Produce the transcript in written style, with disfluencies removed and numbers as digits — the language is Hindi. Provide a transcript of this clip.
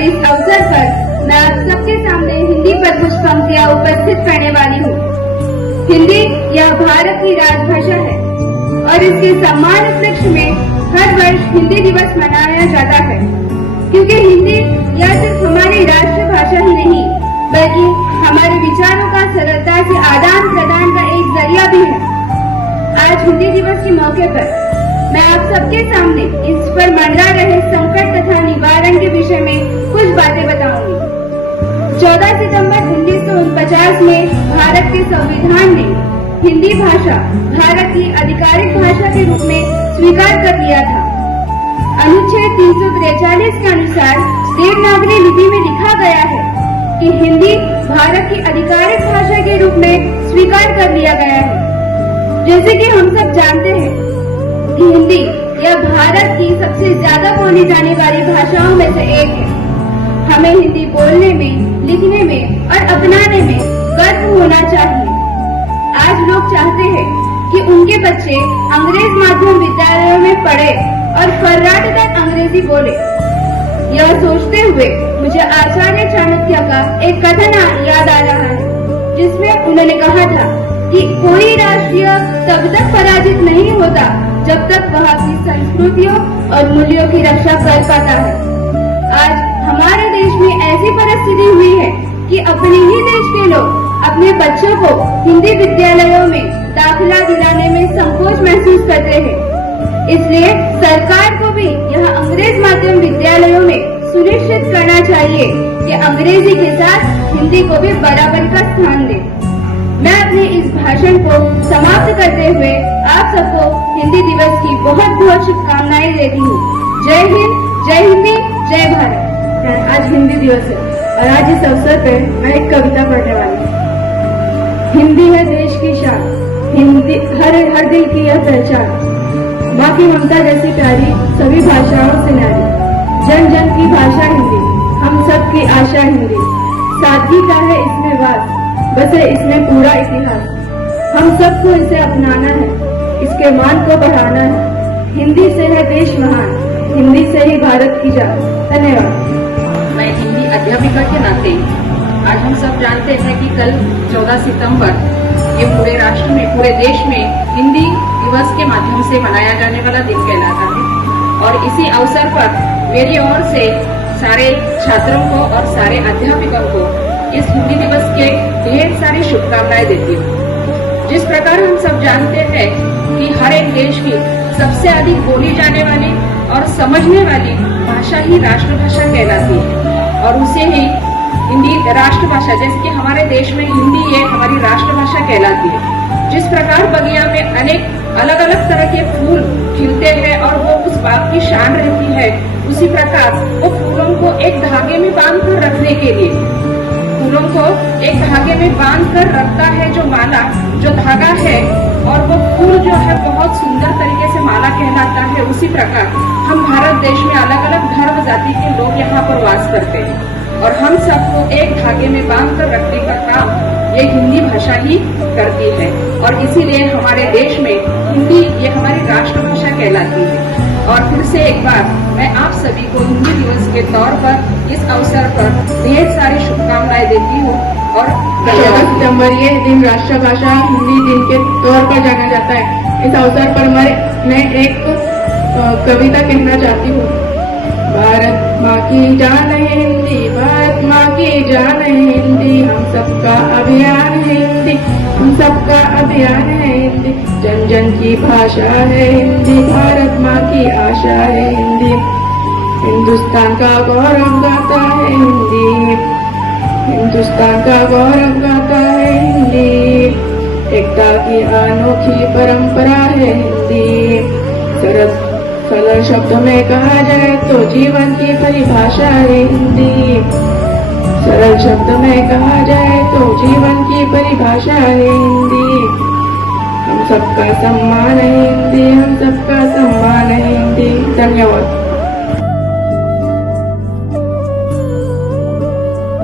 और इस अवसर पर मैं आप सबके सामने हिंदी पर कुछ पंक्तियाँ उपस्थित करने वाली हूँ। हिंदी यह भारत की राजभाषा है और इसके सम्मान उपलक्ष्य में हर वर्ष हिंदी दिवस मनाया जाता है, क्योंकि हिंदी यह सिर्फ हमारी राष्ट्रभाषा ही नहीं बल्कि हमारे विचारों का सरलता से आदान प्रदान का एक जरिया भी है। आज हिंदी दिवस के मौके पर मैं आप सबके सामने इस पर मंडरा रहे संकट तथा निवारण के विषय में कुछ बातें बताऊंगी। 14 सितंबर 1949 में भारत के संविधान ने हिंदी भाषा भारत की आधिकारिक भाषा के रूप में स्वीकार कर लिया था। अनुच्छेद 343 के अनुसार देवनागरी लिपि में लिखा गया है कि हिंदी भारत की आधिकारिक भाषा के रूप में स्वीकार कर लिया गया है। जैसे कि हम सब जानते हैं कि हिंदी यह भारत की सबसे ज्यादा बोली जाने वाली भाषाओं में से एक है। हमें हिंदी बोलने में, लिखने में और अपनाने में गर्व होना चाहिए। आज लोग चाहते हैं कि उनके बच्चे अंग्रेज माध्यम विद्यालयों में पढ़े और फर्राटेदार अंग्रेजी बोले। यह सोचते हुए मुझे आचार्य चाणक्य का एक कथन याद आ रहा है, जिसमें उन्होंने कहा था कि कोई राष्ट्रीय तब तक पराजित नहीं होता जब तक वह अपनी संस्कृतियों और मूल्यों की रक्षा कर पाता है। आज हमारे देश में ऐसी परिस्थिति हुई है कि अपने ही देश के लोग अपने बच्चों को हिंदी विद्यालयों में दाखिला दिलाने में संकोच महसूस करते हैं। इसलिए सरकार को भी यह अंग्रेज माध्यम विद्यालयों में सुनिश्चित करना चाहिए कि अंग्रेजी के साथ हिंदी को भी बराबर का स्थान दे। मैं अपने इस भाषण को समाप्त करते हुए आप सबको हिंदी दिवस की बहुत बहुत शुभकामनाएं देती हूँ। जय हिंद, जय हिंदी, जय भारत। आज हिंदी दिवस है और आज इस अवसर पर मैं एक कविता पढ़ने वाली हूँ। हिंदी है देश की शान, हिंदी हर दिल की यह पहचान। माँ की ममता जैसी प्यारी, सभी भाषाओं से न्यारी। जन जन की भाषा हिंदी, हम सब की आशा हिंदी। सादगी का है इसमें वास, बसे इसमें पूरा इतिहास। हम सबको इसे अपनाना है, इसके मान को बढ़ाना है। हिंदी से है देश महान, हिंदी से ही भारत की जान। धन्यवाद। मैं हिंदी अध्यापिका के नाते आज हम सब जानते हैं कि कल 14 सितंबर ये पूरे राष्ट्र में, पूरे देश में हिंदी दिवस के माध्यम से मनाया जाने वाला दिन कहलाता है। और इसी अवसर पर मेरी ओर से सारे छात्रों को और सारे अध्यापकों को इस हिंदी दिवस के ढेर सारी शुभकामनाएं देती हूँ। जिस प्रकार हम सब जानते हैं कि हर एक देश की सबसे अधिक बोली जाने वाली और समझने वाली भाषा ही राष्ट्रभाषा कहलाती है और उसे ही हिंदी राष्ट्रभाषा, जैसे कि हमारे देश में हिंदी ये हमारी राष्ट्रभाषा कहलाती है। जिस प्रकार बगिया में अनेक अलग अलग तरह के फूल खिलते हैं और वो उस बाग की शान रहती है, उसी प्रकार वो फूलों को एक धागे में बांध कर रखने के लिए, फूलों को एक धागे में बांध कर रखता है जो माला, जो धागा है, और वो फूल जो है बहुत सुंदर तरीके से माला कहलाता है। उसी प्रकार हम भारत देश में अलग अलग धर्म जाति के लोग यहाँ पर वास करते हैं और हम सबको एक धागे में बांध कर रखने का काम ये हिंदी भाषा ही करती है। और इसीलिए हमारे देश में हिंदी ये हमारी राष्ट्रभाषा कहलाती है। और फिर से एक बार मैं आप सभी को हिंदी दिवस के तौर पर इस अवसर पर ढेर सारी शुभकामनाएं देती हूँ। और 14 सितंबर ये दिन राष्ट्रभाषा हिंदी दिन के तौर पर जाना जाता है। इस अवसर पर मैं एक कविता कहना चाहती हूँ। भारत माँ की जान है हिंदी, भारत माँ की जान है हिंदी। हम सबका अभियान है हिंदी, हम सबका अभियान है हिंदी। जन जन की भाषा है हिंदी, भारत माँ की आशा है हिंदी। हिंदुस्तान का गौरव गाता है हिंदी, हिंदुस्तान का गौरव गाता है हिंदी। एकता की अनोखी परंपरा है हिंदी। सरल शब्दों में कहा जाए तो जीवन की परिभाषा है हिंदी। सरल शब्दों में कहा जाए तो जीवन की परिभाषा है हिंदी। हम सबका सम्मान है हिंदी, हम सबका सम्मान है हिंदी। धन्यवाद।